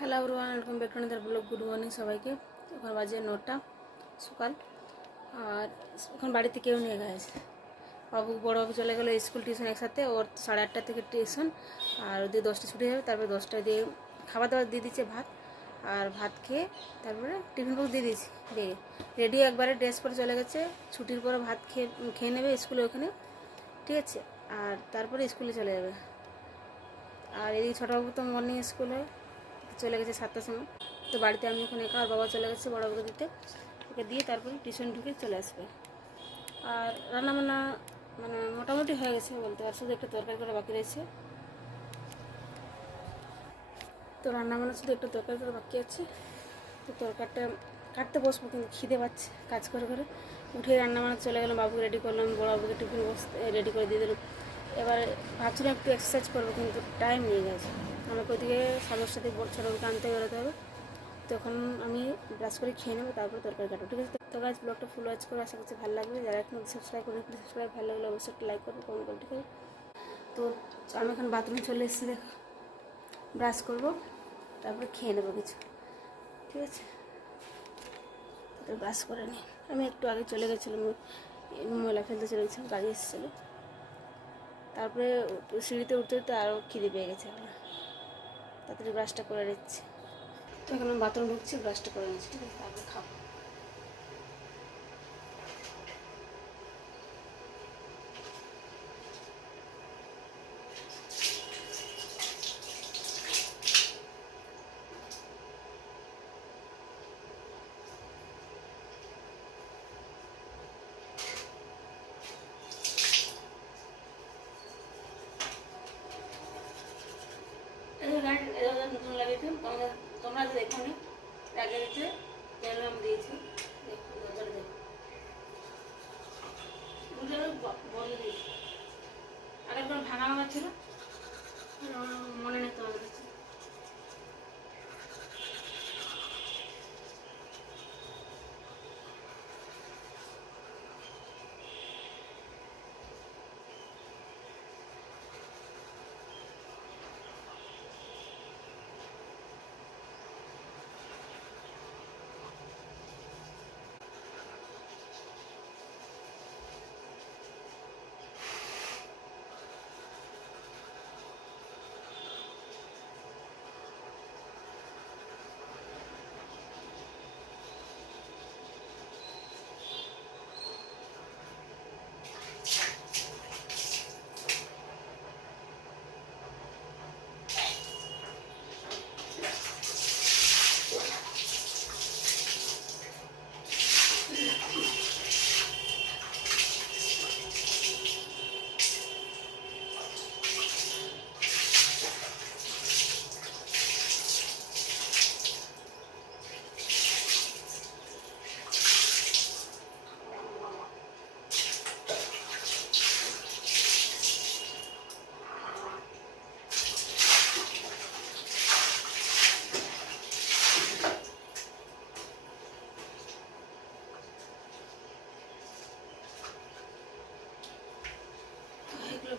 Hello everyone, welcome back to another blog. Good morning সবাইকে। এখন বাজে 9টা সকাল। আর এখন বাড়িতে কেউ নেই গাইস। বড় বাবু চলে গেলো স্কুল টিউশন একসাথে। ওর 8:30 থেকে টিউশন, আর ওদের 10টা ছুটি হবে। তারপরে 10টায় দিয়ে খাবার দাবার দিয়ে দিচ্ছে, ভাত। আর ভাত খেয়ে তারপরে টিফিন বক্স দিয়ে দিয়েছি বেগে। রেডি একবারে ড্রেস পরে চলে গেছে। ছুটির পরে ভাত খেয়ে নেবে স্কুলে ওখানে, ঠিক আছে। আর তারপরে স্কুলে চলে যাবে। আর এদিকে ছোটোবাবু তো মর্নিং স্কুলে চলে গেছে 7টার সময়। তো বাড়িতে আমি এখন একা, আর বাবা চলে গেছে বড়বাবুকে দিতে। ওকে দিয়ে তারপরে টিউশন ঢুকে চলে আসবে। আর রান্নাবান্না মানে মোটামুটি হয়ে গেছে বলতে, আর শুধু একটু তরকারি করে বাকি রয়েছে। তো রান্নাবান্না শুধু একটু তরকারি করে বাকি আছে। তো তরকারিটা কাটতে বসবো, কিন্তু খিদে পাচ্ছে কাজ করে করে। উঠে রান্নাবান্না চলে গেলাম, বাবুকে রেডি করলাম, বড়বাবুকে টিফিন বক্স রেডি করে দিয়ে দিলাম। এবার ভাবছিলাম একটু এক্সারসাইজ করবো, কিন্তু টাইম নিয়ে গেছে। আমাকে ওইদিকে সমস্যাতে ছোটোকে আনতে বেরোতে হবে। তখন আমি ব্রাশ করে খেয়ে নেবো, তারপরে তরকারি কাটবো, ঠিক আছে। তো গাছ ব্লগটা ফুল ওয়াচ করে আশা করছি ভালো লাগবে। যারা এখন সাবস্ক্রাইব করবেন, প্লিজ সাবস্ক্রাইব। ভালো লাগলে অবশ্যই একটা লাইক করবো, কমেন্ট করবো, ঠিক আছে। তো আমি এখন বাথরুমে চলে এসেছি, দেখো। ব্রাশ করবো, তারপরে খেয়ে নেবো কিছু, ঠিক আছে। তো ব্রাশ করে নিই। আমি একটু আগে চলে গেছিলাম, ময়লা ফেলতে চলে গেছিলাম, গাড়ি এসেছিলো। তারপরে সিঁড়িতে উঠতে উঠতে আরও খিদে পেয়ে গেছে আমার। তাড়াতাড়ি ব্রাশটা করে নিচ্ছি। তো এখন আমি বাথরুম ঢুকছি, ব্রাশটা করে নিচ্ছি, ঠিক আছে। তারপরে খাবো। নতুন লাগিয়েছি, তোমরা যে দেখো নি আগে দিচ্ছে, আমি দিয়েছি। দেখো দরজাটা দেখো, বলে দিয়েছি। আরেকবার ভাঙা ভাঙা ছিল, মনে নেই তোমাদের কাছে।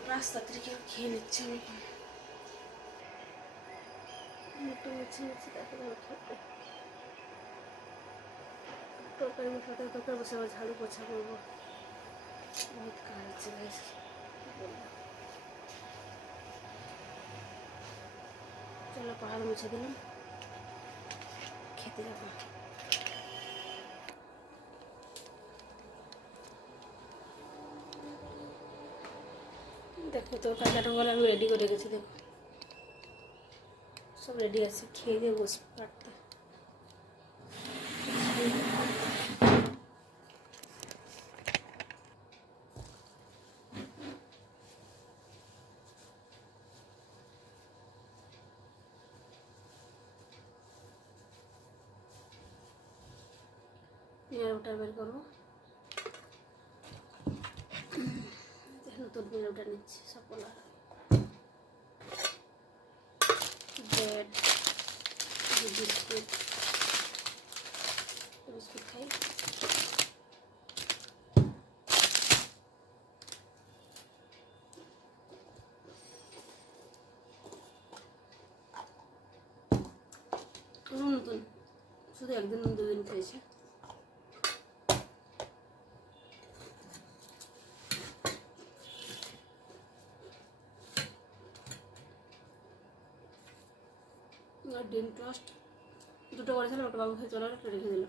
ব্রাশ তাড়াতাড়ি খেয়ে নিচ্ছে। আমি একটু মুছে নিচ্ছি, তারপরে খাবো। তরকারি মশলাটা তরকারি বসে আবার ঝাড়ু পোছা করবো। বহুত কাজ আছে গাইস, বলবো। চলো পাহাড় মুছে দিলাম, খেতে যাবো। দেখো তরকারি কাটাগুলো আমি রেডি করে রেখেছি, দেখো সব রেডি আছে। খেয়ে দিয়ে বসবো কাটতে। ওটা বের করবো, নতুন ওটা নিচ্ছি। সকল ব্রেড, বিস্কুট বিস্কুট খাই। নতুন, শুধু একদিন 2 দিন খেয়েছে। আর ডিম টোস্ট 2টো করেছিলাম, ওটা বাবু খেয়ে চলে গেলো, রেখে দিল।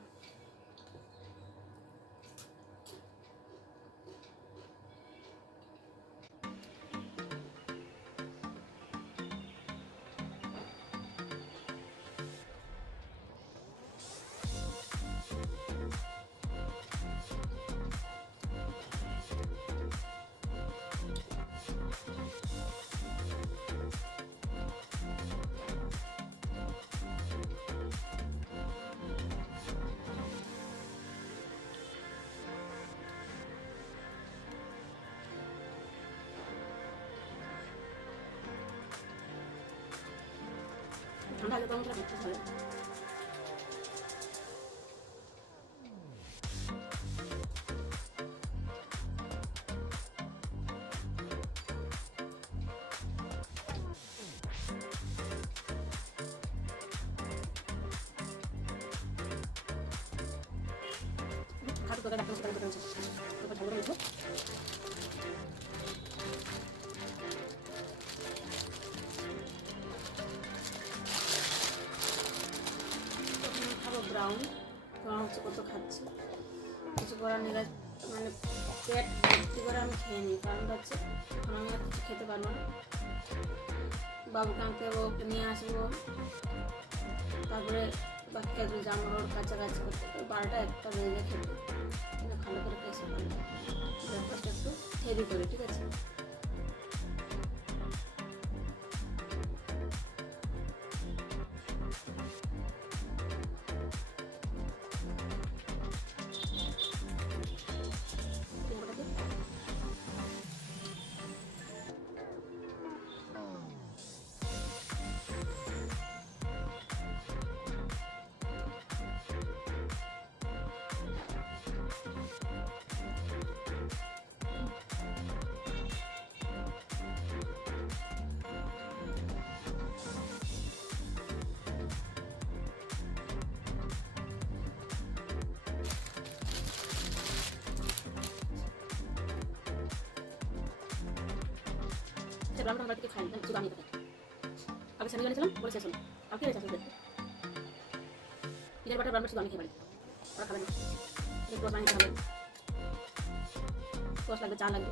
ঠান্ডা হলে কেমন করতে হবে। খাটো করে ডাক্তার সাথে কথা বলছি, ওটা ভালো করে ব্রাউন তোমার হচ্ছে কত খাচ্ছি, কিছু করার নিরাজ মানে পেট ভর্তি করে আমি খেয়ে নিই, কারণ হচ্ছে এখন আমি আর কিছু খেতে পারবো না। বাবুকে আনতে যাবো, ওকে নিয়ে আসবো, তারপরে বাকি কাজগুলো জামা কাপড় কাছাকাছি করতে 12টা 1টা বেজে যায় খেতে। ভালো করে পেয়েছে ভালো ব্রেকফাস্ট একটু হেভি করে, ঠিক আছে। ব্রাউনটা আমরা থেকে খাই না, শুধু আমি খাই। আগে স্যান্ডউইচ এনেছিলাম, বলে শেষ হলো। আর কি রয়েছে আসলে পিনাট বাটার ব্রাউন শুধু আমি খেয়ে পারি, ওরা খাবে না। টস বানিয়ে খাবে, টস লাগবে, চা লাগবে।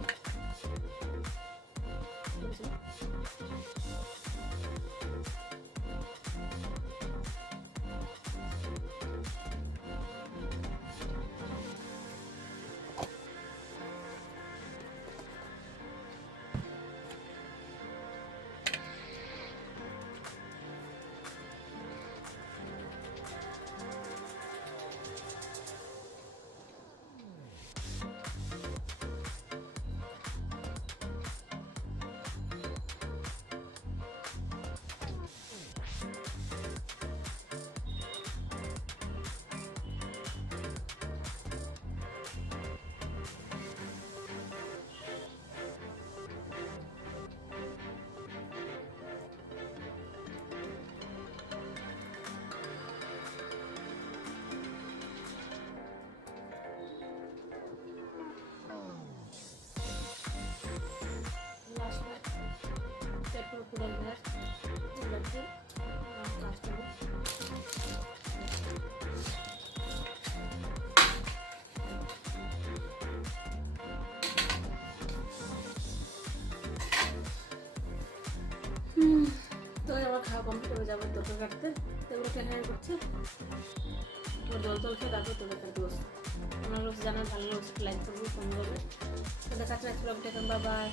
পুরো গ্যাস চুলাতে কাজ করবো। তো আমার খাওয়া কমপ্লিট হয়ে যাবে, তরকারি কাটতে এগুলো হ্যান্ড করছে। জল জল খেয়ে তারপর তরকারি কাটতে বসে। আমার লোক জানার ভালো লাগছে, লাইক করবো, ফোন করবে। দেখাচ্ছে ব্লগটা, বাই বাই।